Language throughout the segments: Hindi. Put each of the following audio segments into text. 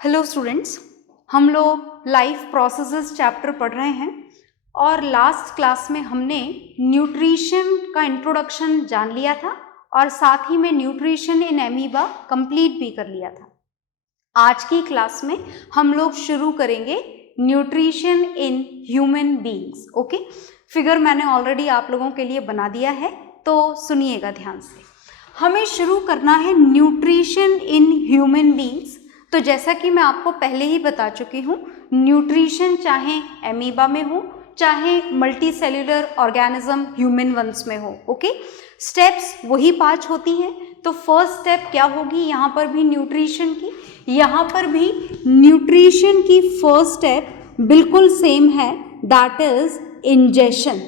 हेलो स्टूडेंट्स, हम लोग लाइफ प्रोसेसेस चैप्टर पढ़ रहे हैं और लास्ट क्लास में हमने न्यूट्रिशन का इंट्रोडक्शन जान लिया था और साथ ही में न्यूट्रिशन इन एमीबा कंप्लीट भी कर लिया था। आज की क्लास में हम लोग शुरू करेंगे nutrition in human beings. Okay, figure मैंने ऑलरेडी आप लोगों के लिए बना दिया है, तो सुनिएगा ध्यान से। हमें शुरू करना है न्यूट्रिशन इन ह्यूमन बीइंग्स। तो जैसा कि मैं आपको पहले ही बता चुकी हूँ, न्यूट्रिशन चाहे एमीबा में हो चाहे multicellular organism human ones में हो, ओके, स्टेप्स वही 5 होती हैं। तो फर्स्ट स्टेप क्या होगी यहाँ पर भी न्यूट्रिशन की, यहाँ पर भी न्यूट्रिशन की फर्स्ट स्टेप बिल्कुल सेम है, दैट इज इंजेशन।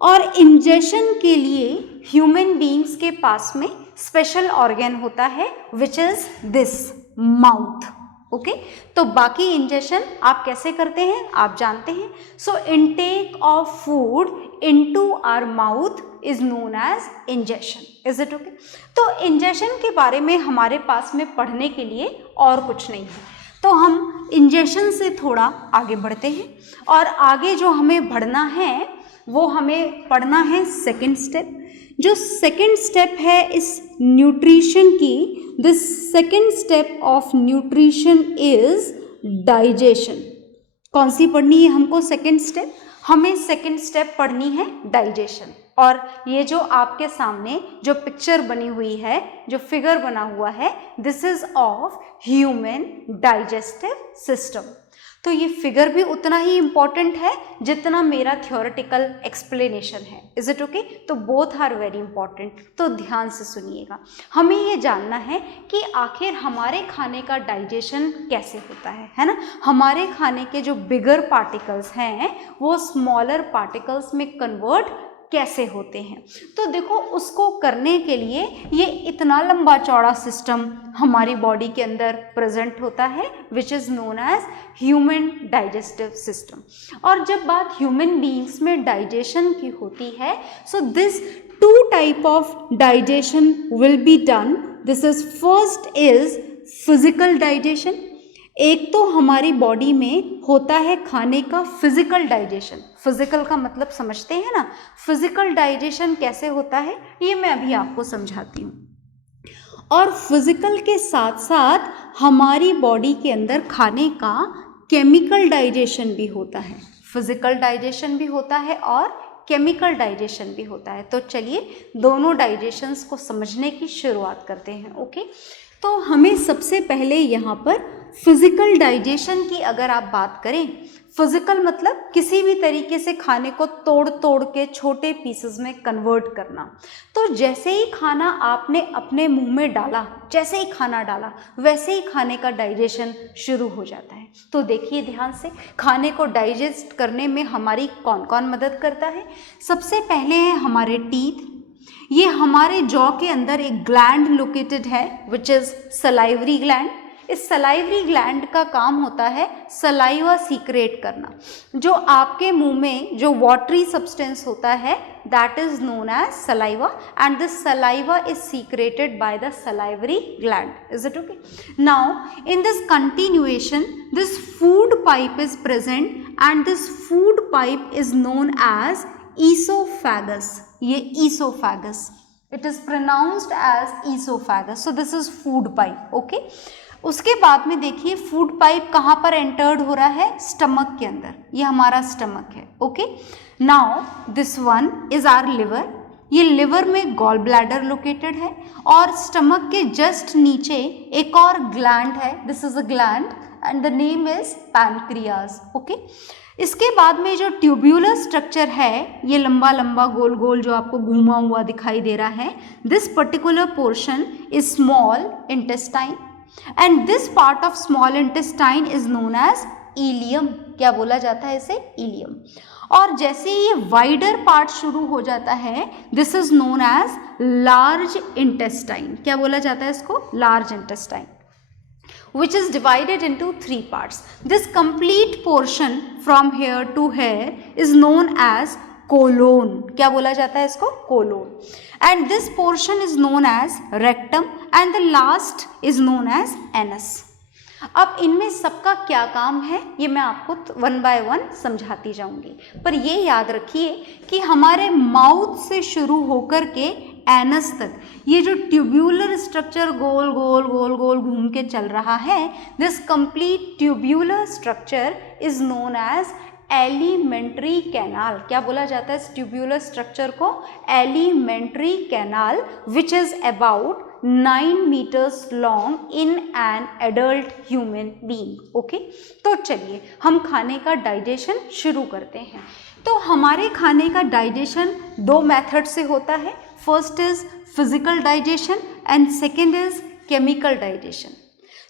और इंजेशन के लिए ह्यूमन बीइंग्स के पास में स्पेशल ऑर्गन होता है which is this mouth. Okay, तो बाकी इंजेशन आप कैसे करते हैं आप जानते हैं। So intake of food into our mouth is known as ingestion. Is it okay? तो इंजेशन के बारे में हमारे पास में पढ़ने के लिए और कुछ नहीं है, तो हम इंजेशन से थोड़ा आगे बढ़ते हैं और आगे जो हमें बढ़ना है वो हमें पढ़ना है सेकेंड स्टेप। जो सेकेंड स्टेप है इस न्यूट्रिशन की, this second step of nutrition is digestion. कौन सी पढ़नी है हमको सेकेंड स्टेप? हमें सेकेंड स्टेप पढ़नी है डाइजेशन। और ये जो आपके सामने जो पिक्चर बनी हुई है, जो फिगर बना हुआ है, this is of human digestive system. तो ये फिगर भी उतना ही इम्पॉर्टेंट है जितना मेरा थ्योरेटिकल एक्सप्लेनेशन है। Is it okay? तो बोथ आर वेरी इंपॉर्टेंट। तो ध्यान से सुनिएगा, हमें ये जानना है कि आखिर हमारे खाने का डाइजेशन कैसे होता है ना। हमारे खाने के जो बिगर पार्टिकल्स हैं वो स्मॉलर पार्टिकल्स में कन्वर्ट कैसे होते हैं। तो देखो, उसको करने के लिए ये इतना लंबा चौड़ा सिस्टम हमारी बॉडी के अंदर प्रेजेंट होता है which is known as human digestive system. और जब बात ह्यूमन बीइंग्स में डाइजेशन की होती है, so this 2 type of digestion will be done. This is first is physical digestion. एक तो हमारी बॉडी में होता है खाने का फिजिकल डाइजेशन। फिजिकल का मतलब समझते हैं ना, फिजिकल डाइजेशन कैसे होता है ये मैं अभी आपको समझाती हूँ। और फिजिकल के साथ साथ हमारी बॉडी के अंदर खाने का केमिकल डाइजेशन भी होता है। फिजिकल डाइजेशन भी होता है और केमिकल डाइजेशन भी होता है। तो चलिए दोनों डाइजेशंस को समझने की शुरुआत करते हैं। ओके, तो हमें सबसे पहले यहाँ पर फिजिकल डाइजेशन की अगर आप बात करें, फिजिकल मतलब किसी भी तरीके से खाने को तोड़ तोड़ के छोटे पीसेस में कन्वर्ट करना। तो जैसे ही खाना आपने अपने मुंह में डाला, जैसे ही खाना डाला वैसे ही खाने का डाइजेशन शुरू हो जाता है। तो देखिए ध्यान से, खाने को डाइजेस्ट करने में हमारी कौन कौन मदद करता है। सबसे पहले है हमारे टीथ। ये हमारे जॉ के अंदर एक ग्लैंड लोकेटेड है विच इज सलाइवरी ग्लैंड। इस सलाइवरी ग्लैंड का काम होता है सलाइवा सीक्रेट करना। जो आपके मुंह में जो वाटरी सब्सटेंस होता है that is known as saliva and this saliva is secreted by the salivary gland. Is it okay? Now in this continuation this food pipe is present and this food pipe is known as esophagus। ये esophagus, it is pronounced as esophagus, so this is food pipe। okay, उसके बाद में देखिए फूड पाइप कहाँ पर एंटर्ड हो रहा है, स्टमक के अंदर। ये हमारा स्टमक है। Okay, now this one is our liver. ये लिवर में गॉल ब्लैडर लोकेटेड है और स्टमक के जस्ट नीचे एक और ग्लैंड है, this is a gland and the name is pancreas. Okay, इसके बाद में जो ट्यूब्यूलर स्ट्रक्चर है, ये लंबा लंबा गोल गोल जो आपको घूमा हुआ दिखाई दे रहा है, this particular portion is small intestine and this part of small intestine is known as ileum. क्या बोला जाता है इसे? इलियम। और जैसे ये वाइडर पार्ट शुरू हो जाता है, this is known as large intestine. क्या बोला जाता है इसको? Large intestine, which is divided into 3 parts. This complete portion from here to here is known as colon. क्या बोला जाता है इसको? colon. And this portion is known as rectum and the last is known as anus. अब इनमें सबका क्या काम है ये मैं आपको वन बाय वन समझाती जाऊंगी, पर ये याद रखिए कि हमारे माउथ से शुरू होकर के एनस तक ये जो ट्यूब्यूलर स्ट्रक्चर गोल गोल गोल गोल घूम के चल रहा है, this complete tubular structure is known as alimentary canal. क्या बोला जाता है इस ट्यूब्यूलर स्ट्रक्चर को? Alimentary canal, which is about 9 meters long in an adult human being। Okay, तो चलिए हम खाने का डाइजेशन शुरू करते हैं। तो हमारे खाने का डाइजेशन दो मेथड से होता है। First is physical digestion and second is chemical digestion.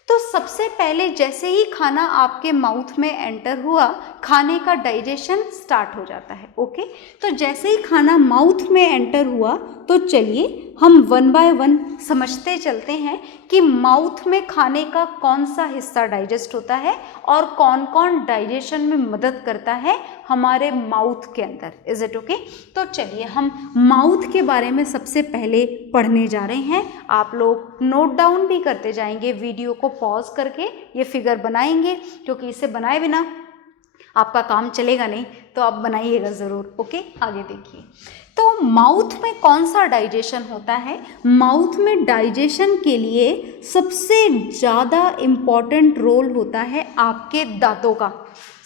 तो सबसे पहले जैसे ही खाना आपके माउथ में एंटर हुआ, खाने का डाइजेशन स्टार्ट हो जाता है। ओके, तो जैसे ही खाना माउथ में एंटर हुआ तो चलिए हम वन बाय वन समझते चलते हैं कि माउथ में खाने का कौन सा हिस्सा डाइजेस्ट होता है और कौन कौन डाइजेशन में मदद करता है हमारे माउथ के अंदर। Is it okay? तो चलिए हम माउथ के बारे में सबसे पहले पढ़ने जा रहे हैं। आप लोग नोट डाउन भी करते जाएंगे, वीडियो को पॉज करके ये फिगर बनाएंगे, क्योंकि इसे बनाए बिना आपका काम चलेगा नहीं, तो आप बनाइएगा ज़रूर। ओके, आगे देखिए। तो माउथ में कौन सा डाइजेशन होता है? माउथ में डाइजेशन के लिए सबसे ज़्यादा इम्पॉर्टेंट रोल होता है आपके दांतों का।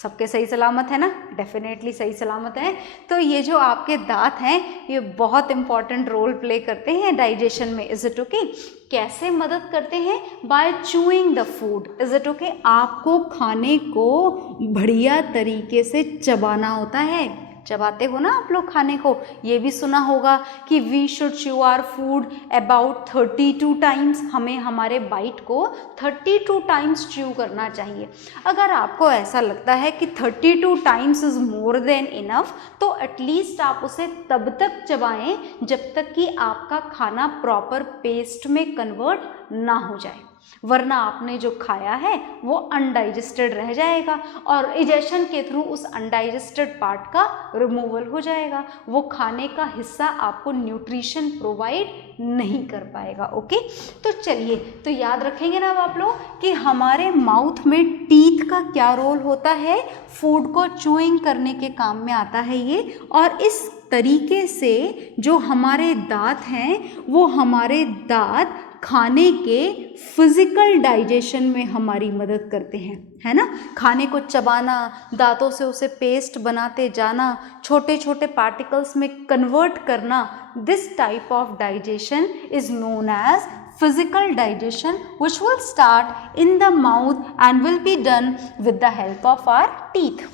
सबके सही सलामत है ना? डेफिनेटली सही सलामत है। तो ये जो आपके दांत हैं ये बहुत इंपॉर्टेंट रोल प्ले करते हैं डाइजेशन में। Is it okay? कैसे मदद करते हैं? By chewing the food. Is it okay? आपको खाने को बढ़िया तरीके से चबाना होता है। चबाते हो ना आप लोग खाने को? ये भी सुना होगा कि we should chew our food about 32 times. हमें हमारे बाइट को 32 टाइम्स च्यू करना चाहिए। अगर आपको ऐसा लगता है कि 32 times is more than enough, तो एटलीस्ट आप उसे तब तक चबाएं जब तक कि आपका खाना प्रॉपर पेस्ट में कन्वर्ट ना हो जाए, वरना आपने जो खाया है वो अनडाइजेस्टेड रह जाएगा और इजेशन के थ्रू उस अनडाइजेस्टेड पार्ट का रिमूवल हो जाएगा। वो खाने का हिस्सा आपको न्यूट्रिशन प्रोवाइड नहीं कर पाएगा। ओके, तो चलिए, तो याद रखेंगे ना अब आप लोग कि हमारे माउथ में टीथ का क्या रोल होता है? फूड को च्यूइंग करने के काम में आता है ये। और इस तरीके से जो हमारे दांत हैं वो हमारे दांत खाने के फिजिकल डाइजेशन में हमारी मदद करते हैं, है ना? खाने को चबाना, दांतों से उसे पेस्ट बनाते जाना, छोटे छोटे पार्टिकल्स में कन्वर्ट करना, this type of digestion is known as physical digestion, which will start in the mouth and will be done with the help of our teeth।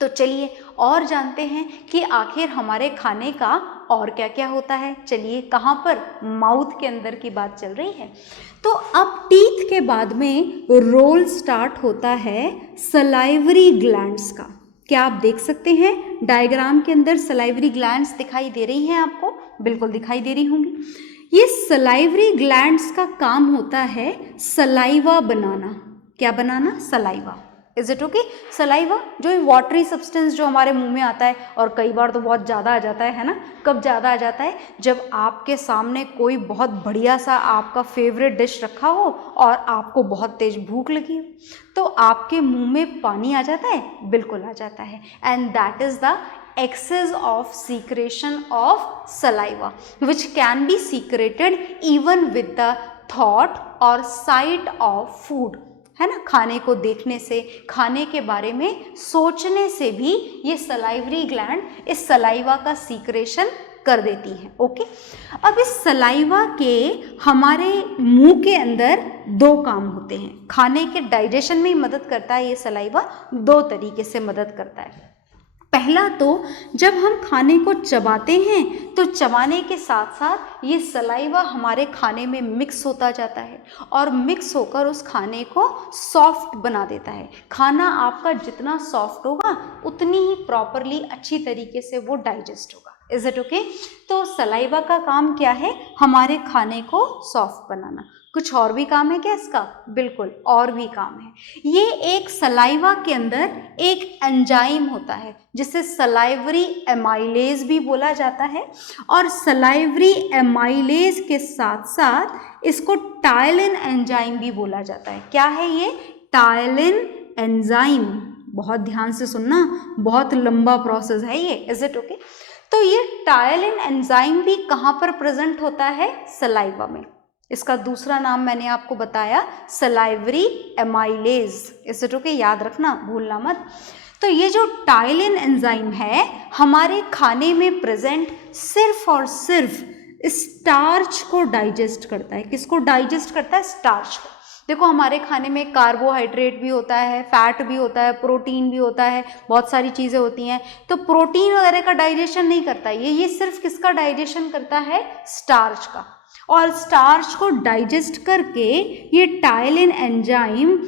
तो चलिए और जानते हैं कि आखिर हमारे खाने का और क्या क्या होता है। चलिए, कहाँ पर? माउथ के अंदर की बात चल रही है। तो अब टीथ के बाद में रोल स्टार्ट होता है सलाइवरी ग्लैंड्स का। क्या आप देख सकते हैं डायग्राम के अंदर सलाइवरी ग्लैंड्स दिखाई दे रही हैं आपको? बिल्कुल दिखाई दे रही होंगी। ये सलाइवरी ग्लैंड्स का काम होता है सलाइवा बनाना। क्या बनाना? Saliva. Is it okay? Saliva जो वाटरी सब्सटेंस जो हमारे मुंह में आता है, और कई बार तो बहुत ज़्यादा आ जाता है ना? कब ज़्यादा आ जाता है? जब आपके सामने कोई बहुत बढ़िया सा आपका फेवरेट डिश रखा हो और आपको बहुत तेज भूख लगी हो, तो आपके मुंह में पानी आ जाता है। बिल्कुल आ जाता है। And that is the excess of secretion of saliva which can be secreted even with the thought or sight of food, है ना? खाने को देखने से, खाने के बारे में सोचने से भी ये सलाइवरी ग्लैंड इस सलाइवा का सीक्रेशन कर देती है। ओके, अब इस सलाइवा के हमारे मुंह के अंदर दो काम होते हैं। खाने के डाइजेशन में ही मदद करता है ये सलाइवा, दो तरीके से मदद करता है। पहला तो जब हम खाने को चबाते हैं तो चबाने के साथ साथ ये सलाइवा हमारे खाने में मिक्स होता जाता है और मिक्स होकर उस खाने को सॉफ्ट बना देता है। खाना आपका जितना सॉफ्ट होगा उतनी ही प्रॉपरली अच्छी तरीके से वो डाइजेस्ट होगा। Is it okay? तो सलाइवा का काम क्या है? हमारे खाने को सॉफ्ट बनाना। कुछ और भी काम है क्या इसका? बिल्कुल और भी काम है। ये एक सलाइवा के अंदर एक एंजाइम होता है जिसे सलाइवरी एमाइलेज भी बोला जाता है, और सलाइवरी एमाइलेज के साथ साथ इसको टायलिन एंजाइम भी बोला जाता है। क्या है ये? Ptyalin enzyme. बहुत ध्यान से सुनना, बहुत लंबा प्रोसेस है ये। Is it okay? तो ये टायलिन एंजाइम भी कहाँ पर प्रेजेंट होता है? सलाइवा में। इसका दूसरा नाम मैंने आपको बताया salivary amylase. Is it okay? याद रखना, भूलना मत। तो ये जो टायलिन एंजाइम है हमारे खाने में प्रेजेंट सिर्फ और सिर्फ स्टार्च को डाइजेस्ट करता है। किसको डाइजेस्ट करता है? स्टार्च को। देखो हमारे खाने में कार्बोहाइड्रेट भी होता है, फैट भी होता है, प्रोटीन भी होता है, बहुत सारी चीज़ें होती हैं। तो प्रोटीन वगैरह का डाइजेशन नहीं करता ये सिर्फ किसका डाइजेशन करता है? स्टार्च का। और स्टार्च को डाइजेस्ट करके ये टायलिन एंजाइम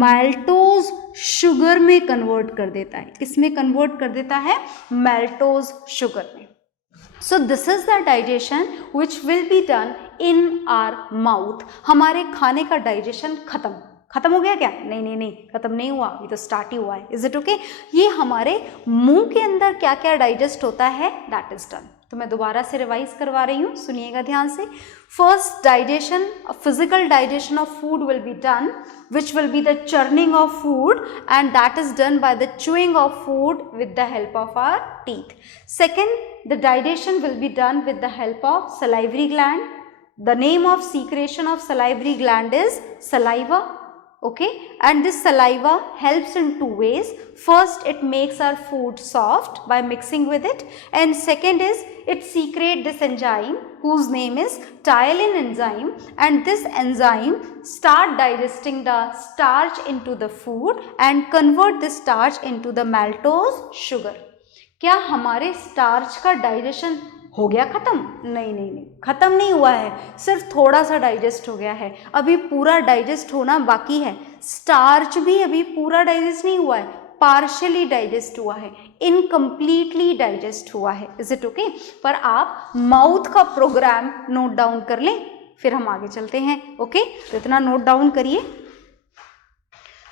मैल्टोज शुगर में कन्वर्ट कर देता है। किसमें कन्वर्ट कर देता है? मैल्टोज शुगर में। So this is the digestion which will be done in our mouth. हमारे खाने का डाइजेशन खत्म हो गया क्या? नहीं, खत्म नहीं हुआ, ये तो स्टार्ट ही हुआ है। Is it okay? ये हमारे मुंह के अंदर क्या क्या डाइजेस्ट होता है, दैट इज डन। तो मैं दोबारा से रिवाइज करवा रही हूँ, सुनिएगा ध्यान से। First digestion, physical digestion of food will be done, which will be the churning of food, and that is done by the chewing of food with the help of our teeth. Second, the digestion will be done with the help of salivary gland. The name of secretion of salivary gland is saliva. Okay, and this saliva helps in two ways. First, it makes our food soft by mixing with it, and second is it secretes this enzyme whose name is tyalin enzyme, and this enzyme start digesting the starch into the food and convert the starch into the maltose sugar. क्या हमारे स्टार्च का डाइजेशन हो गया खत्म? नहीं, खत्म नहीं हुआ है, सिर्फ थोड़ा सा डाइजेस्ट हो गया है, अभी पूरा डाइजेस्ट होना बाकी है। स्टार्च भी अभी पूरा डाइजेस्ट नहीं हुआ है, पार्शियली डाइजेस्ट हुआ है, इनकम्प्लीटली डाइजेस्ट हुआ है। Is it okay? पर आप माउथ का प्रोग्राम नोट डाउन कर लें, फिर हम आगे चलते हैं। ओके, तो इतना नोट डाउन करिए,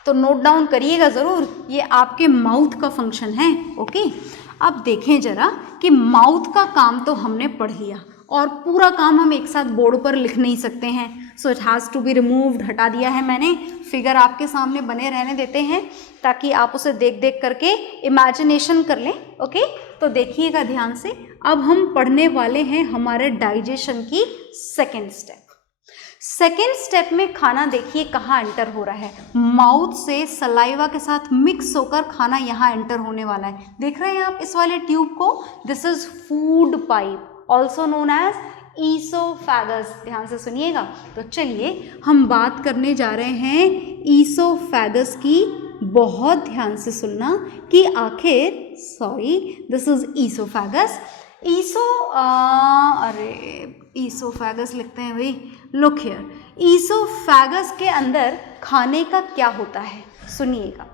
तो नोट डाउन करिएगा ज़रूर, ये आपके माउथ का फंक्शन है। ओके, अब देखें जरा कि माउथ का काम तो हमने पढ़ लिया, और पूरा काम हम एक साथ बोर्ड पर लिख नहीं सकते हैं। So it has to be removed, हटा दिया है मैंने। फिगर आपके सामने बने रहने देते हैं ताकि आप उसे देख देख करके इमेजिनेशन कर लें। ओके, तो देखिएगा ध्यान से। अब हम पढ़ने वाले हैं हमारे डाइजेशन की सेकेंड स्टेप। सेकेंड स्टेप में खाना देखिए कहाँ एंटर हो रहा है, माउथ से सलाइवा के साथ मिक्स होकर खाना यहाँ एंटर होने वाला है। देख रहे हैं आप इस वाले ट्यूब को? This is food pipe, also known as oesophagus. ध्यान से सुनिएगा। तो चलिए हम बात करने जा रहे हैं ईसोफेगस की। बहुत ध्यान से सुनना कि आखिर, दिस इज ईसोफेगस। ईसोफेगस लिखते हैं भाई, लुक हियर। ईसोफेगस के अंदर खाने का क्या होता है, सुनिएगा।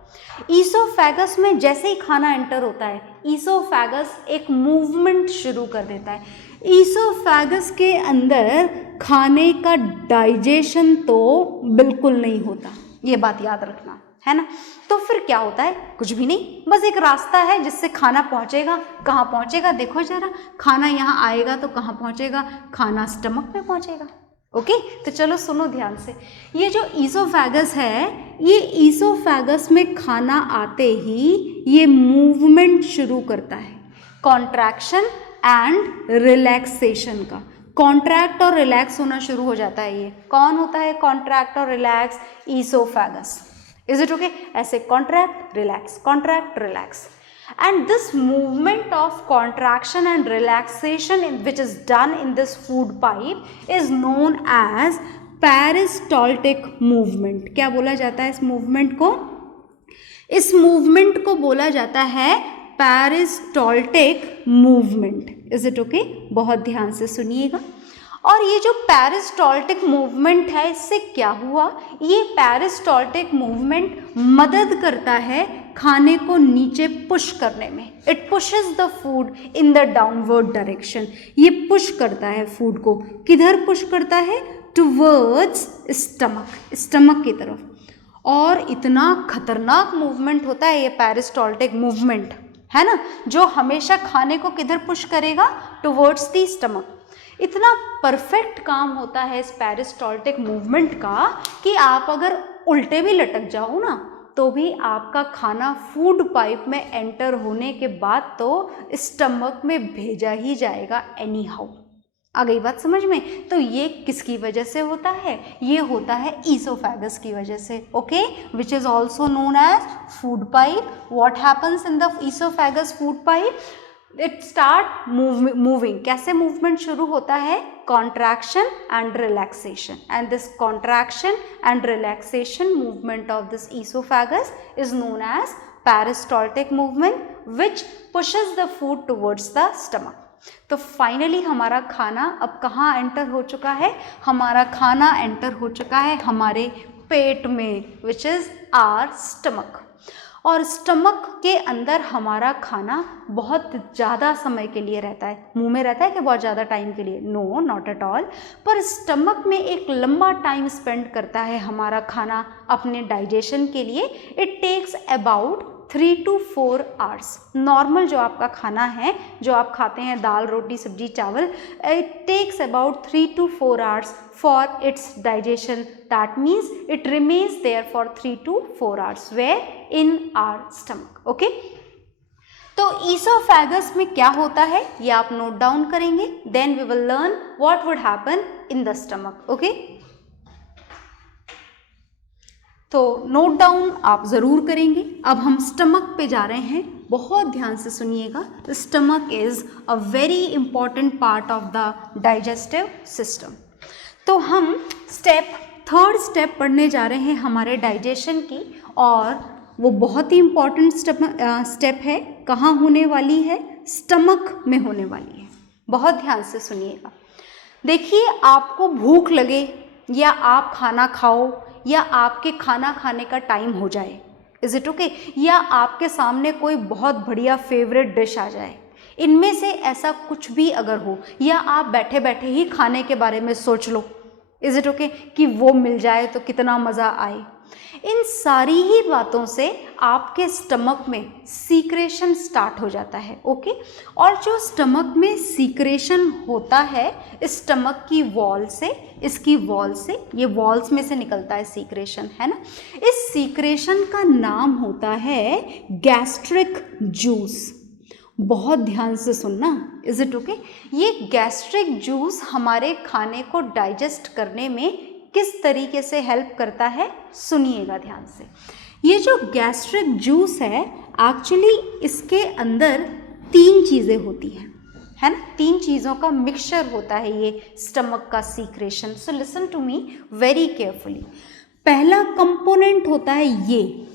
ईसोफेगस में जैसे ही खाना एंटर होता है, ईसोफेगस एक मूवमेंट शुरू कर देता है। ईसोफेगस के अंदर खाने का डाइजेशन तो बिल्कुल नहीं होता, ये बात याद रखना है ना। तो फिर क्या होता है? कुछ भी नहीं, बस एक रास्ता है जिससे खाना पहुंचेगा। कहाँ पहुंचेगा? देखो जरा, खाना यहाँ आएगा तो कहाँ पहुंचेगा? खाना स्टमक में पहुंचेगा। ओके, तो चलो सुनो ध्यान से। ये जो ईसोफेगस है, ये ईसोफेगस में खाना आते ही ये मूवमेंट शुरू करता है, कॉन्ट्रैक्शन एंड रिलैक्सेशन का। कॉन्ट्रैक्ट और रिलैक्स होना शुरू हो जाता है। ये कौन होता है कॉन्ट्रैक्ट और relax? Oesophagus. Is it okay? ऐसे contract relax, and this movement of contraction and relaxation which is done in this food pipe is known as peristaltic movement. क्या बोला जाता है इस मूवमेंट को? इस मूवमेंट को बोला जाता है peristaltic movement. Is it okay? बहुत ध्यान से सुनिएगा। और ये जो पेरिस्टाल्टिक मूवमेंट है, इससे क्या हुआ? ये पेरिस्टाल्टिक मूवमेंट मदद करता है खाने को नीचे पुश करने में। It pushes the food in the downward direction. ये पुश करता है फूड को। किधर पुश करता है? टुवर्ड्स स्टमक की तरफ। और इतना खतरनाक मूवमेंट होता है ये पेरिस्टाल्टिक मूवमेंट, है ना, जो हमेशा खाने को किधर पुश करेगा, टुवर्ड्स द स्टमक। इतना परफेक्ट काम होता है इस पेरिस्टाल्टिक मूवमेंट का कि आप अगर उल्टे भी लटक जाओ ना तो भी आपका खाना फूड पाइप में एंटर होने के बाद तो स्टमक में भेजा ही जाएगा एनी हाउ। आ गई बात समझ में? तो ये किसकी वजह से होता है? ये होता है ईसोफेगस की वजह से, okay, which is also known as food pipe. What happens in the oesophagus food pipe? It start moving. कैसे मूवमेंट शुरू होता है? Contraction and relaxation, and this contraction and relaxation movement of this oesophagus is known as peristaltic movement which pushes the food towards the stomach. तो फाइनली हमारा खाना अब कहाँ एंटर हो चुका है? हमारा खाना एंटर हो चुका है हमारे पेट में, विच इज आवर स्टमक। और स्टमक के अंदर हमारा खाना बहुत ज़्यादा समय के लिए रहता है। मुंह में रहता है कि बहुत ज़्यादा टाइम के लिए? No, not at all. पर स्टमक में एक लंबा टाइम स्पेंड करता है हमारा खाना अपने डाइजेशन के लिए। It takes about 3 to 4 hours. Normal जो आपका खाना है, जो आप खाते हैं दाल roti sabzi chawal, it takes about 3 to 4 hours for its digestion. That means it remains there for 3 to 4 hours where in our stomach, okay. तो ईसोफेगस में क्या होता है ये आप नोट डाउन करेंगे, then we will learn what would happen in the stomach, okay. तो नोट डाउन आप ज़रूर करेंगे। अब हम स्टमक पे जा रहे हैं, बहुत ध्यान से सुनिएगा। Stomach is a very important part of the digestive system. तो हम थर्ड स्टेप पढ़ने जा रहे हैं हमारे डाइजेशन की, और वो बहुत ही इंपॉर्टेंट स्टेप है। कहाँ होने वाली है? स्टमक में होने वाली है। बहुत ध्यान से सुनिएगा। देखिए, आपको भूख लगे या आप खाना खाओ या आपके खाना खाने का टाइम हो जाए, इज इट ओके, या आपके सामने कोई बहुत बढ़िया फेवरेट डिश आ जाए, इनमें से ऐसा कुछ भी अगर हो, या आप बैठे बैठे ही खाने के बारे में सोच लो, इज इट ओके, कि वो मिल जाए तो कितना मज़ा आए, इन सारी ही बातों से आपके स्टमक में सीक्रेशन स्टार्ट हो जाता है, ओके। और जो स्टमक में सीक्रेशन होता है स्टमक की वॉल से, इसकी वॉल से, ये वॉल्स में से निकलता है सीक्रेशन, है ना। इस सीक्रेशन का नाम होता है गैस्ट्रिक जूस। बहुत ध्यान से सुनना, इज इट ओके। ये गैस्ट्रिक जूस हमारे खाने को डाइजेस्ट करने में किस तरीके से हेल्प करता है, सुनिएगा ध्यान से। ये जो गैस्ट्रिक जूस है, एक्चुअली इसके अंदर 3 चीज़ें होती हैं, है ना। 3 चीज़ों का मिक्सचर होता है ये स्टमक का secretion. So listen to me very carefully. पहला कंपोनेंट होता है ये,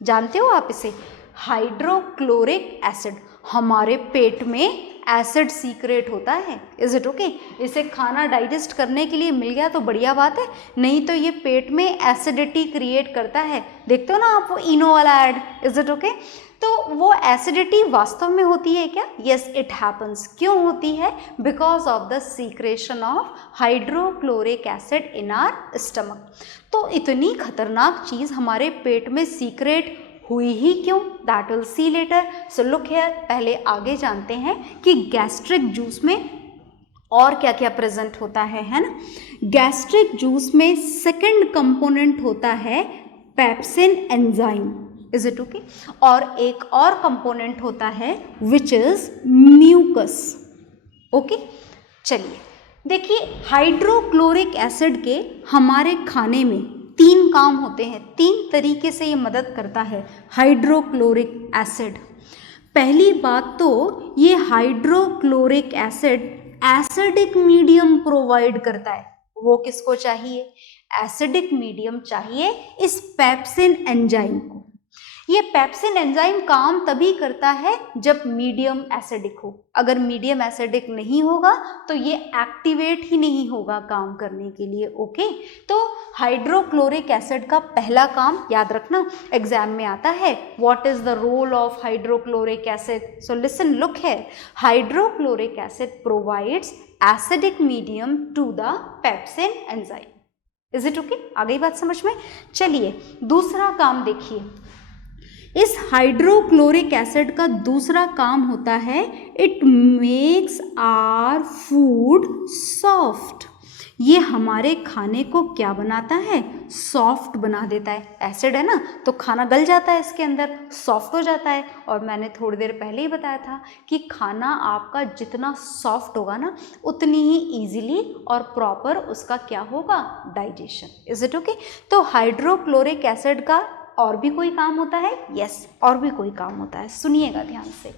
जानते हो आप इसे, हाइड्रोक्लोरिक एसिड। हमारे पेट में एसिड सीक्रेट होता है, इज इट ओके। इसे खाना डाइजेस्ट करने के लिए मिल गया तो बढ़िया बात है, नहीं तो ये पेट में एसिडिटी क्रिएट करता है। देखते हो ना आप वो इनो वाला ऐड, इज इट ओके। तो वो एसिडिटी वास्तव में होती है क्या? Yes, it happens. क्यों होती है? Because of the secretion of hydrochloric acid in our stomach. तो इतनी खतरनाक चीज़ हमारे पेट में सीक्रेट हुई ही क्यों? That will see later. So look here, पहले आगे जानते हैं कि गैस्ट्रिक जूस में और क्या क्या प्रेजेंट होता है ना। गैस्ट्रिक जूस में सेकंड कंपोनेंट होता है pepsin enzyme, is it okay. और एक और कंपोनेंट होता है विच इज म्यूकस, ओके। चलिए देखिए, हाइड्रोक्लोरिक एसिड के हमारे खाने में 3 काम होते हैं, 3 तरीके से ये मदद करता है हाइड्रोक्लोरिक एसिड। पहली बात तो ये hydrochloric acid acidic medium provide करता है। वो किसको चाहिए? एसिडिक मीडियम चाहिए इस पेप्सिन एंजाइम को। ये पेप्सिन एंजाइम काम तभी करता है जब मीडियम एसिडिक हो। अगर मीडियम एसिडिक नहीं होगा तो ये एक्टिवेट ही नहीं होगा काम करने के लिए, ओके। तो हाइड्रोक्लोरिक एसिड का पहला काम याद रखना, एग्जाम में आता है, what is the role of hydrochloric acid. So listen, look here, hydrochloric acid provides acidic medium to the pepsin enzyme. Is it okay? आ गई बात समझ में? चलिए दूसरा काम देखिए, इस हाइड्रोक्लोरिक एसिड का दूसरा काम होता है it makes our food soft. ये हमारे खाने को क्या बनाता है? सॉफ्ट बना देता है। एसिड है ना, तो खाना गल जाता है इसके अंदर, सॉफ्ट हो जाता है। और मैंने थोड़ी देर पहले ही बताया था कि खाना आपका जितना सॉफ्ट होगा ना, उतनी ही ईजिली और प्रॉपर उसका क्या होगा? डाइजेशन। Is it okay? तो हाइड्रोक्लोरिक एसिड का और भी कोई काम होता है? यस, और भी कोई काम होता है, सुनिएगा ध्यान से।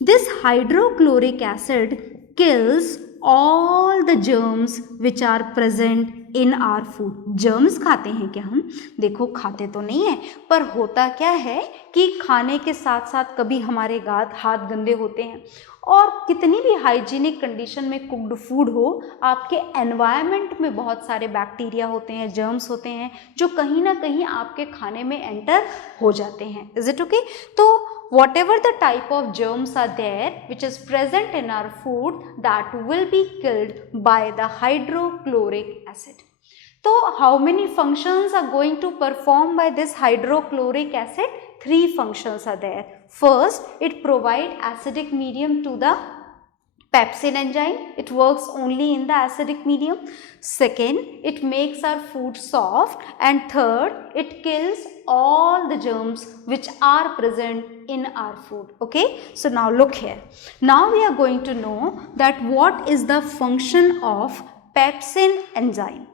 This hydrochloric acid kills all the germs which are present in our food. Germs खाते हैं क्या हम? देखो खाते तो नहीं है, पर होता क्या है कि खाने के साथ साथ कभी हमारे हाथ गंदे होते हैं, और कितनी भी हाइजीनिक कंडीशन में कुक्ड फूड हो, आपके एनवायरनमेंट में बहुत सारे बैक्टीरिया होते हैं, जर्म्स होते हैं, जो कहीं ना कहीं आपके खाने में एंटर हो जाते हैं। Is it okay? तो whatever the type of germs are there which is present in our food, that will be killed by the hydrochloric acid. So how many functions are going to perform by this hydrochloric acid? 3 functions are there. First, it provide acidic medium to the pepsin enzyme. It works only in the acidic medium. Second, it makes our food soft. And third, it kills all the germs which are present in our food. Okay, so now look here. Now we are going to know that what is the function of pepsin enzyme.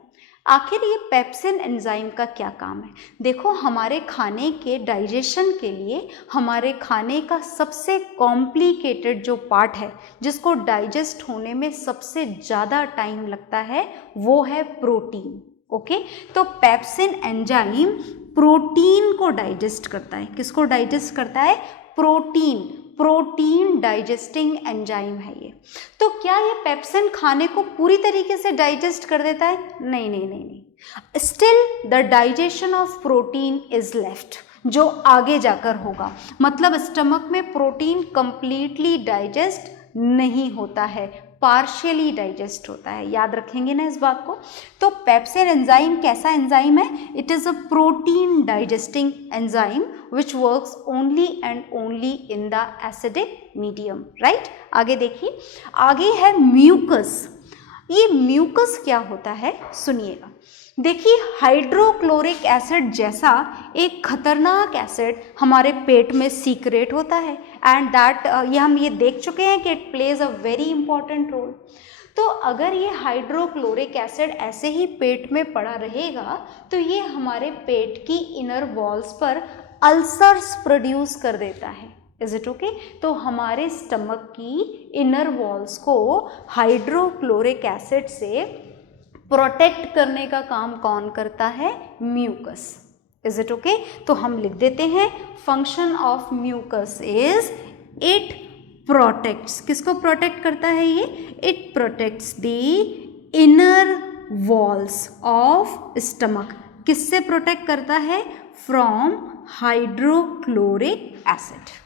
आखिर ये पेप्सिन एंजाइम का क्या काम है? देखो, हमारे खाने के डाइजेशन के लिए हमारे खाने का सबसे कॉम्प्लिकेटेड जो पार्ट है, जिसको डाइजेस्ट होने में सबसे ज़्यादा टाइम लगता है, वो है प्रोटीन। ओके, तो पेप्सिन एंजाइम प्रोटीन को डाइजेस्ट करता है। किसको डाइजेस्ट करता है? प्रोटीन डाइजेस्टिंग एंजाइम है ये। तो क्या ये पेप्सिन खाने को पूरी तरीके से डाइजेस्ट कर देता है? नहीं। Still the digestion of protein is left, जो आगे जाकर होगा। मतलब स्टमक में प्रोटीन कंप्लीटली डाइजेस्ट नहीं होता है, पार्शियली डाइजेस्ट होता है। याद रखेंगे ना इस बात को? तो पेप्सिन एंजाइम कैसा एंजाइम है? It is a protein digesting enzyme which works only and only in the acidic medium. Right, आगे देखिए, आगे है म्यूकस। ये म्यूकस क्या होता है? सुनिएगा। देखिए, हाइड्रोक्लोरिक एसिड जैसा एक खतरनाक एसिड हमारे पेट में सीक्रेट होता है, एंड दैट ये हम ये देख चुके हैं कि it plays a very important role. तो अगर ये हाइड्रोक्लोरिक एसिड ऐसे ही पेट में पड़ा रहेगा, तो ये हमारे पेट की इनर वॉल्स पर अल्सर्स प्रोड्यूस कर देता है। Is it okay? तो हमारे स्टमक की इनर वॉल्स को हाइड्रोक्लोरिक एसिड से प्रोटेक्ट करने का काम कौन करता है? म्यूकस। Is it okay? तो हम लिख देते हैं, function of mucus is it protects. किसको प्रोटेक्ट करता है ये? It protects the inner walls of stomach. किससे प्रोटेक्ट करता है? From hydrochloric acid.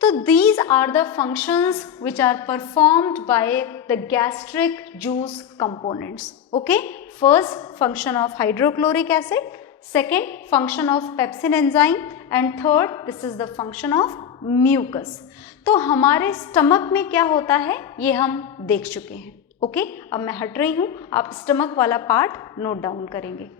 So these are the functions which are performed by the gastric juice components. Okay, first function of hydrochloric acid, second function of pepsin enzyme, and third this is the function of mucus. तो हमारे स्टमक में क्या होता है ये हम देख चुके हैं। ओके, अब मैं हट रही हूँ, आप स्टमक वाला पार्ट नोट डाउन करेंगे।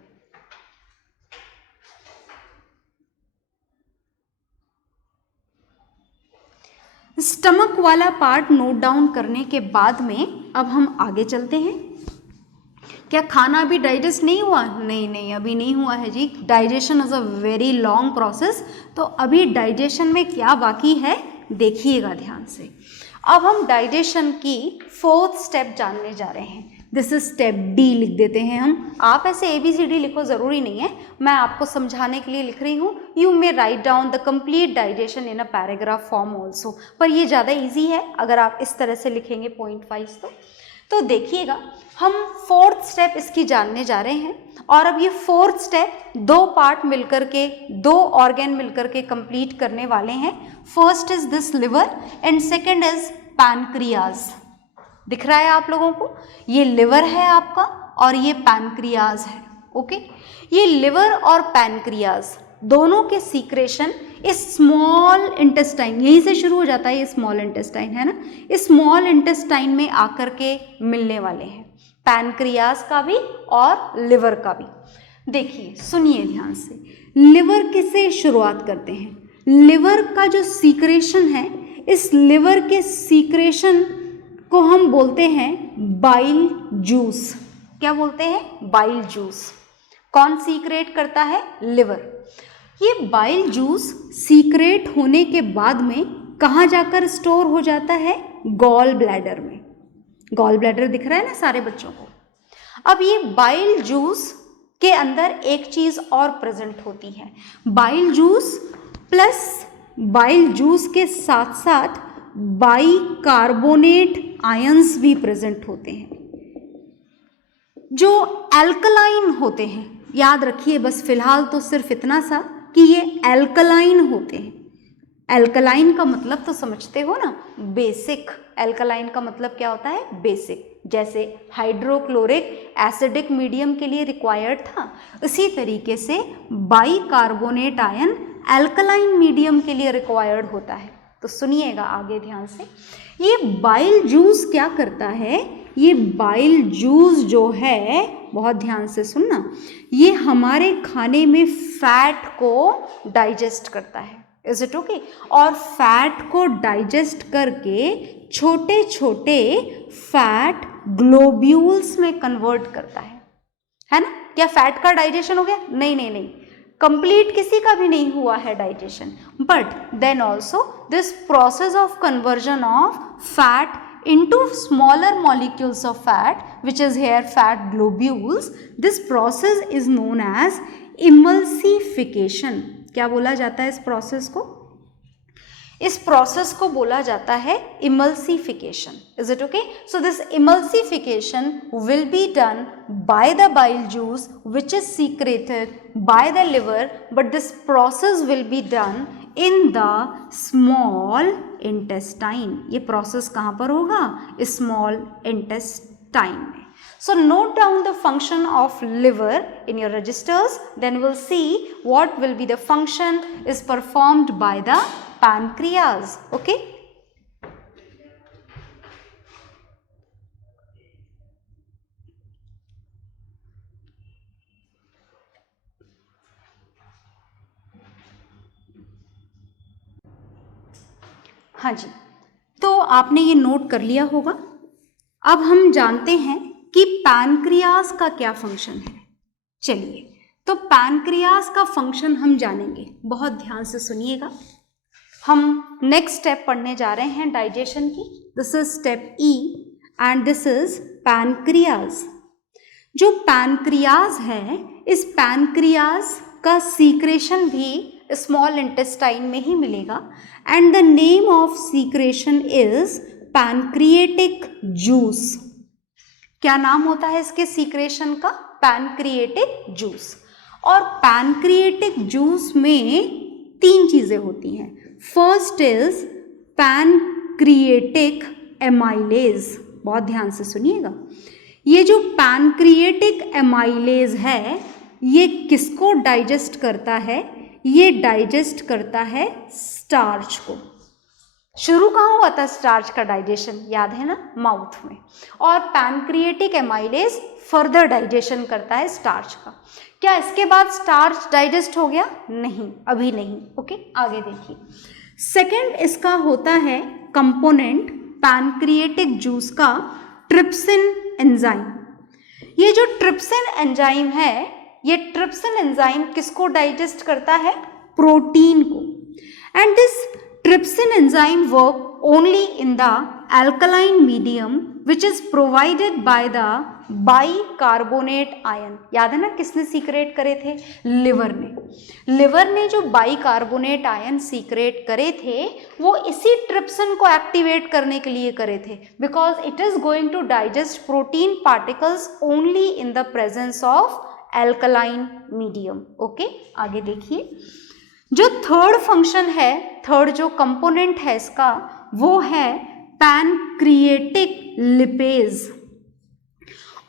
स्टमक वाला पार्ट नोट डाउन करने के बाद में अब हम आगे चलते हैं। क्या खाना अभी डाइजेस्ट नहीं हुआ? नहीं, अभी नहीं हुआ है जी। Digestion is a very long process. तो अभी डाइजेशन में क्या बाकी है देखिएगा ध्यान से। अब हम डाइजेशन की 4th स्टेप जानने जा रहे हैं। दिस इज स्टेप डी लिख देते हैं हम। आप ऐसे ABCD लिखो, ज़रूरी नहीं है, मैं आपको समझाने के लिए लिख रही हूँ। You may write down the complete digestion in a paragraph form also, पर ये ज़्यादा ईजी है अगर आप इस तरह से लिखेंगे पॉइंट वाइज। तो देखिएगा, हम 4th स्टेप इसकी जानने जा रहे हैं। और अब ये 4th स्टेप 2 पार्ट मिलकर के, 2 ऑर्गन मिलकर के कंप्लीट करने वाले हैं। First is this liver and second is pancreas. दिख रहा है आप लोगों को? ये लिवर है आपका और ये पैनक्रियाज है। ओके, ये लिवर और पैनक्रियाज दोनों के सीक्रेशन इस स्मॉल इंटेस्टाइन, यहीं से शुरू हो जाता है, ये स्मॉल इंटेस्टाइन है ना, इस स्मॉल इंटेस्टाइन में आकर के मिलने वाले हैं, पैनक्रियाज का भी और लिवर का भी। देखिए सुनिए ध्यान से, लिवर किसे शुरुआत करते हैं? लिवर का जो सीक्रेशन है, इस लिवर के सीक्रेशन को हम बोलते हैं बाइल जूस। क्या बोलते हैं? Bile juice. कौन सीक्रेट करता है? लिवर। ये बाइल जूस सीक्रेट होने के बाद में कहाँ जाकर स्टोर हो जाता है? गॉल ब्लैडर में। गॉल ब्लैडर दिख रहा है ना सारे बच्चों को? अब ये बाइल जूस के अंदर एक चीज और प्रेजेंट होती है, bile juice plus bile juice के साथ साथ बाइकार्बोनेट आयंस भी प्रेजेंट होते हैं जो एल्कलाइन होते हैं। याद रखिए बस फिलहाल तो सिर्फ इतना सा कि ये एल्कलाइन होते हैं। एल्कलाइन का मतलब तो समझते हो ना, बेसिक। एल्कलाइन का मतलब क्या होता है? बेसिक। जैसे हाइड्रोक्लोरिक एसिडिक मीडियम के लिए रिक्वायर्ड था, इसी तरीके से बाइकार्बोनेट आयन एल्कलाइन मीडियम के लिए रिक्वायर्ड होता है। तो सुनिएगा आगे ध्यान से, ये बाइल जूस क्या करता है? ये बाइल जूस जो है, बहुत ध्यान से सुनना, ये हमारे खाने में फैट को डाइजेस्ट करता है। Is it okay? और फैट को डाइजेस्ट करके छोटे छोटे फैट ग्लोब्यूल्स में कन्वर्ट करता है ना? क्या फैट का डाइजेशन हो गया? नहीं नहीं नहीं, कंप्लीट किसी का भी नहीं हुआ है digestion, but then also this process of conversion of fat into smaller molecules of fat, which is here fat globules, this process is known as emulsification. क्या बोला जाता है इस प्रोसेस को? इस प्रोसेस को बोला जाता है emulsification. Is it okay? So this emulsification will be done by the bile juice which is secreted by the liver, but this process will be done in the small intestine. ये प्रोसेस कहाँ पर होगा? Small intestine में. So note down the function of liver in your registers, then we'll see what will be the function is performed by the pancreas. Okay? हाँ जी, तो आपने ये नोट कर लिया होगा। अब हम जानते हैं कि पैनक्रियाज का क्या फंक्शन है। चलिए, तो पैनक्रियाज का फंक्शन हम जानेंगे, बहुत ध्यान से सुनिएगा। हम नेक्स्ट स्टेप पढ़ने जा रहे हैं डाइजेशन की। This is step E and this is pancreas. जो पैनक्रियाज है, इस पैनक्रियाज का सीक्रेशन भी स्मॉल इंटेस्टाइन में ही मिलेगा and the name of secretion is pancreatic juice. क्या नाम होता है इसके सीक्रेशन का? Pancreatic juice. और पैनक्रिएटिक जूस में तीन चीजें होती हैं। First is pancreatic amylase. बहुत ध्यान से सुनिएगा, ये जो पैनक्रिएटिक एमाइलेज है, ये किसको डाइजेस्ट करता है? ये डाइजेस्ट करता है स्टार्च को। शुरू कहाँ हुआ था स्टार्च का डाइजेशन? याद है ना? माउथ में। और पैनक्रिएटिक एमाइलेज फर्दर डाइजेशन करता है स्टार्च का। क्या इसके बाद स्टार्च डाइजेस्ट हो गया? नहीं, अभी नहीं। ओके, आगे देखिए। सेकंड इसका होता है कंपोनेंट पैनक्रिएटिक जूस का, ट्रिप्सिन एंजाइम। ये जो ट्रिप्सिन एंजाइम है, ये ट्रिप्सिन एंजाइम किसको डाइजेस्ट करता है? प्रोटीन को। And this trypsin enzyme work only in the alkaline medium which is provided by the bicarbonate ion. याद है ना किसने सीक्रेट करे थे? लिवर ने। लिवर ने जो बाइकार्बोनेट आयन सीक्रेट करे थे वो इसी ट्रिप्सिन को एक्टिवेट करने के लिए करे थे, because it is going to digest protein particles only in the presence of alkaline medium. Okay, आगे देखिए। जो थर्ड फंक्शन है, थर्ड जो कंपोनेंट है इसका, वो है पैनक्रिएटिक लिपेज,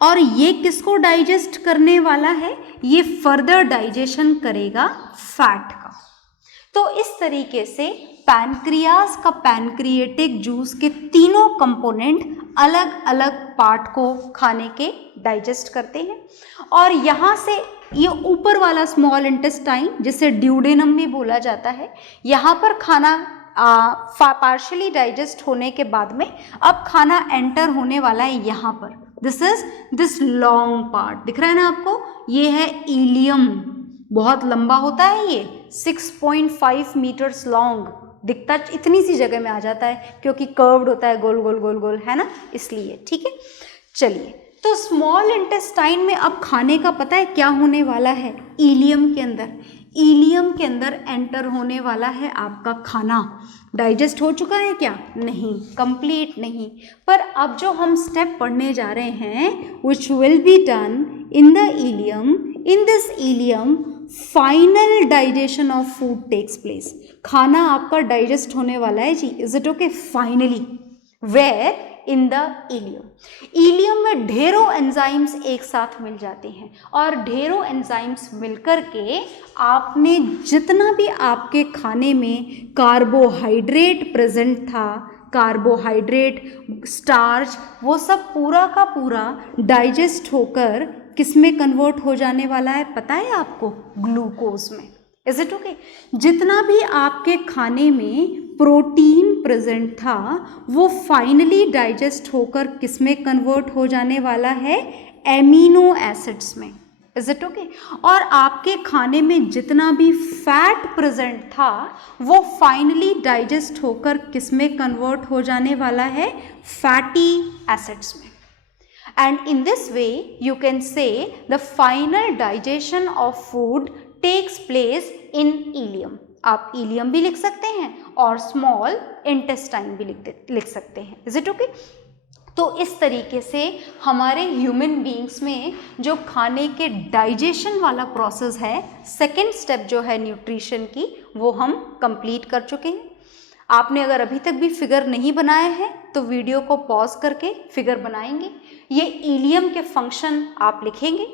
और ये किसको डाइजेस्ट करने वाला है? ये फर्दर डाइजेशन करेगा फैट का। तो इस तरीके से पैनक्रियाज का पैनक्रिएटिक जूस के तीनों कंपोनेंट अलग अलग पार्ट को खाने के डाइजेस्ट करते हैं, और यहाँ से ये ऊपर वाला स्मॉल इंटेस्टाइन जिसे ड्यूडेनम भी बोला जाता है, यहाँ पर खाना पार्शियली डाइजेस्ट होने के बाद में अब खाना एंटर होने वाला है यहाँ पर। दिस लॉन्ग पार्ट दिख रहा है ना आपको, ये है इलियम, बहुत लंबा होता है ये, 6.5 मीटर्स लॉन्ग, दिखता इतनी सी जगह में आ जाता है क्योंकि कर्व्ड होता है, गोल गोल गोल गोल, है ना, इसलिए। ठीक है, चलिए, तो स्मॉल इंटेस्टाइन में अब खाने का पता है क्या होने वाला है? इलियम के अंदर एंटर होने वाला है आपका खाना। डाइजेस्ट हो चुका है क्या? नहीं, कंप्लीट नहीं। पर अब जो हम स्टेप पढ़ने जा रहे हैं, which will be done in the ileum, in this ileum final digestion of food takes place. खाना आपका डाइजेस्ट होने वाला है जी, is it okay? Finally, where? In the ileum. Ileum में ढेरों एंजाइम्स एक साथ मिल जाते हैं, और ढेरों एंजाइम्स मिलकर के आपने जितना भी आपके खाने में कार्बोहाइड्रेट प्रेजेंट था, कार्बोहाइड्रेट, स्टार्च, वो सब पूरा का पूरा डाइजेस्ट होकर किस में कन्वर्ट हो जाने वाला है पता है आपको? ग्लूकोज में। Is it okay? जितना भी आपके खाने में प्रोटीन प्रेजेंट था वो फाइनली डाइजेस्ट होकर किस में कन्वर्ट हो जाने वाला है? एमिनो एसिड्स में। Is it okay? और आपके खाने में जितना भी फैट प्रेजेंट था वो फाइनली डाइजेस्ट होकर किस में कन्वर्ट हो जाने वाला है? फैटी एसिड्स में। And in this way you can say the final digestion of food takes place in ileum. आप इलियम भी लिख सकते हैं और स्मॉल इंटेस्टाइन भी लिख सकते हैं। Is it okay? तो इस तरीके से हमारे ह्यूमन बीइंग्स में जो खाने के डाइजेशन वाला प्रोसेस है, सेकेंड स्टेप जो है न्यूट्रिशन की, वो हम कंप्लीट कर चुके हैं। आपने अगर अभी तक भी फिगर नहीं बनाया है तो वीडियो को पॉज करके फिगर बनाएंगे। ये इलियम के फंक्शन आप लिखेंगे,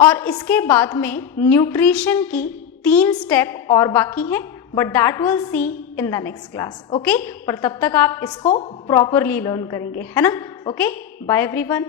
और इसके बाद में न्यूट्रिशन की 3 स्टेप और बाकी हैं, but that will C in the next class. Okay, पर तब तक आप इसको प्रॉपरली लर्न करेंगे, है ना? Okay, bye everyone.